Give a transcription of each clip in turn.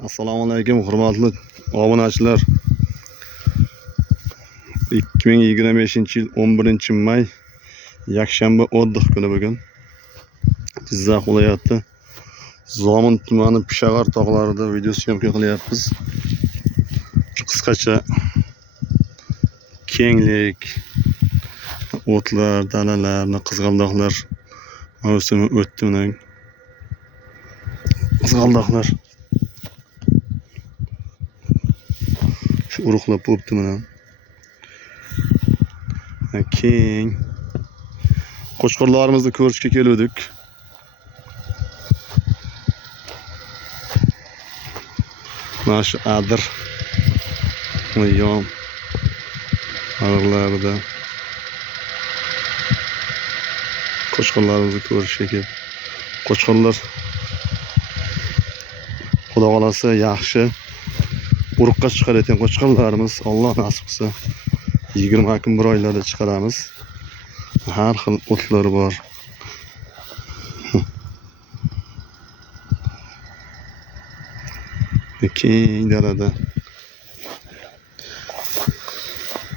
Assalomu alaykum, hurmatli obunachilar. 2025-yil 11-may yakshanba oddix kuni bugun. Jizzax viloyati Zomin tumani Pishag'ar tog'larida video syomka qilyapmiz. Qisqacha kenglik, o'tlar, dalalar, qizg'aldoqlar mavsumi o'tdi. Mana qizg'aldoqlar shu urug'lab bo'pti. Mana keng qo'chqorlarimizni ko'rishga keldik. Mana shu adir yon ag'larida qo'chqorlarimizni ko'rishga kelib, qo'chqorlar xudo xolasa yaxshi uruqqa chiqar ekan qo'chqorlarimiz. Alloh nasib qilsa 20 kun bir oylarda chiqaramiz. Har xil o'tlar bor. Keng dalada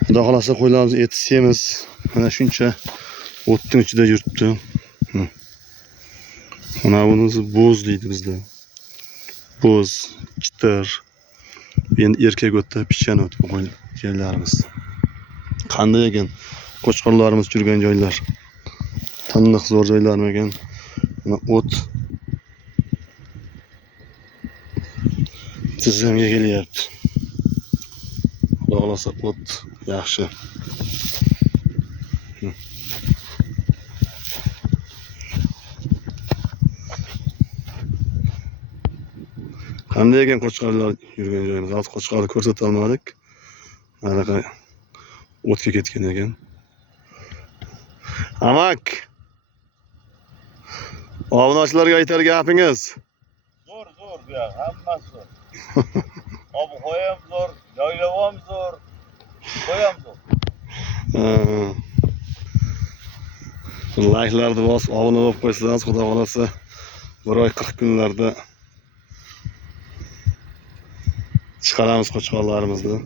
xudo xolasa qo'ylarimizni eti semiz. Mana shuncha o'tning ichida yuribdi. Mana bunisi bo'z deydi bizda. Bo'z, chitir. Endi erkak o'tda pichan o't bu yerlarimiz. Qanday ekan qo'chqorlarimiz yurgan joylar. Taniq zo'r joylarmi ekan? Mana o't tizimga kelyapti. Xudo xolasa o't yaxshi. Qanday ekan qo'chqorlar yurgan joyini? G'alati qo'chqorni ko'rsata olmadik. Anaqa o'tga ketgan ekan. Amak, obunachilarga aytar gapingiz? Zo'r bu yoq, hammasi zo'r. Ob-havo ham zo'r, joylab ham zo'r, qo'y ham zo'r. Like'larni bosib, obuna bo'lib qo'ysangiz, xudo xolasa 1 oy 40 kunlarda chiqaramiz qo'chqorlarimizni.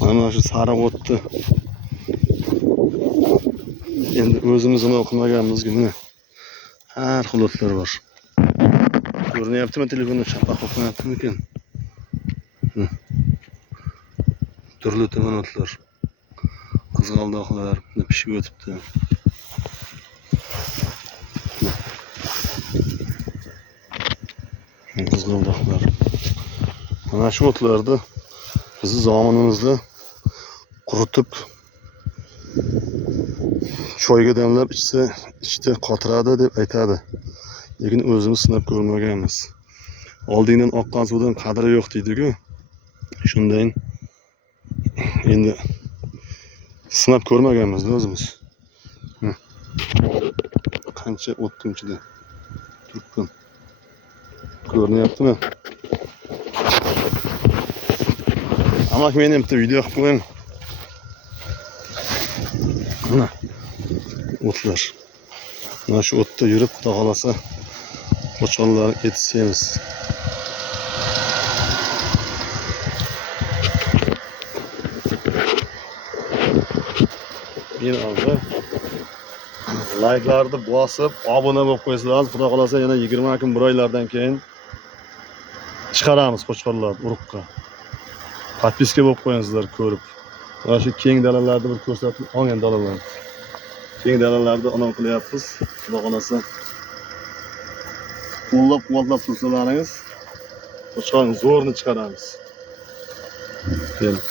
Mana shu sariq o'tni endi o'zimiz nima qilmaganmizga mana har xil o'tlar bor. Ko'rinyaptimi telefonda chaqaq o'qiyaptimi ekan? Turli tuman o'tlar. Qizg'aldoqlar pishib o'tibdi. Qizg'aldoqlar. Mana shu o'tlarni bizni zamonimizda quritib choyga damlab ichsa, ichda qotiradi deb aytadi. Lekin o'zimiz sinab ko'rmaganmiz. Oldingdan oqqan suvdan qadri yo'q deydi-ku. Shundan endi sinab ko'rmaganmiz o'zimiz. Qancha o'tning ichida turibdim. Ko'rinyaptimi? Amak men ham bitta video qilib qo'ying. Mana o'tlar. Mana shu o'tda yurib, xudo xolasa qo'chqorlar yetishamiz. Men oldi like'larni bosib, obuna bo'lib qo'ysangiz, xudo xolasa yana 20 kun bir oylardan keyin chiqaramiz qo'chqorlar uruqqa. Podpiska bo'lib qo'yingizlar ko'rib. Mana shu keng dalalarni bir ko'rsatib olgan dalalar. Keng dalalarni anom qilyapmiz. Xudo xolasa qo'llab-quvvatlab tursalaringiz, qo'chqorni zo'rni chiqaramiz. Keling.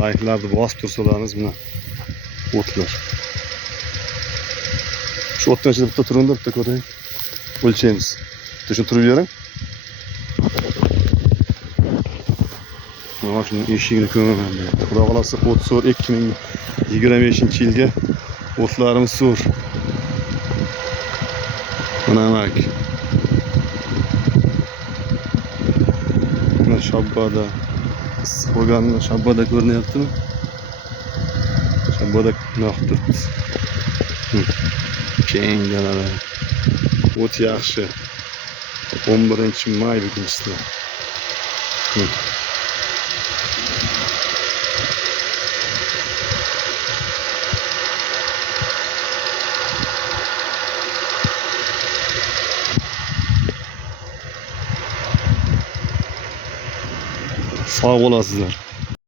Like'larni bosib tursalaringiz mana o'tlar. Shu o'tdan ichida bitta turingda, bitta ko'ring. O'lchaymiz. Bitta turib bering. Mana shuni eshigini ko'raman. Xudo xolasa o't zo'r 2025-yilga o'tlarimiz zo'r. Mana mak. Mana shabbada bo'lganini shabbada ko'rinyaptimi? Shabbada naq turibdi. Keng dalalar. O't yaxshi. 11-may bugunisi. Sağ olasizlar.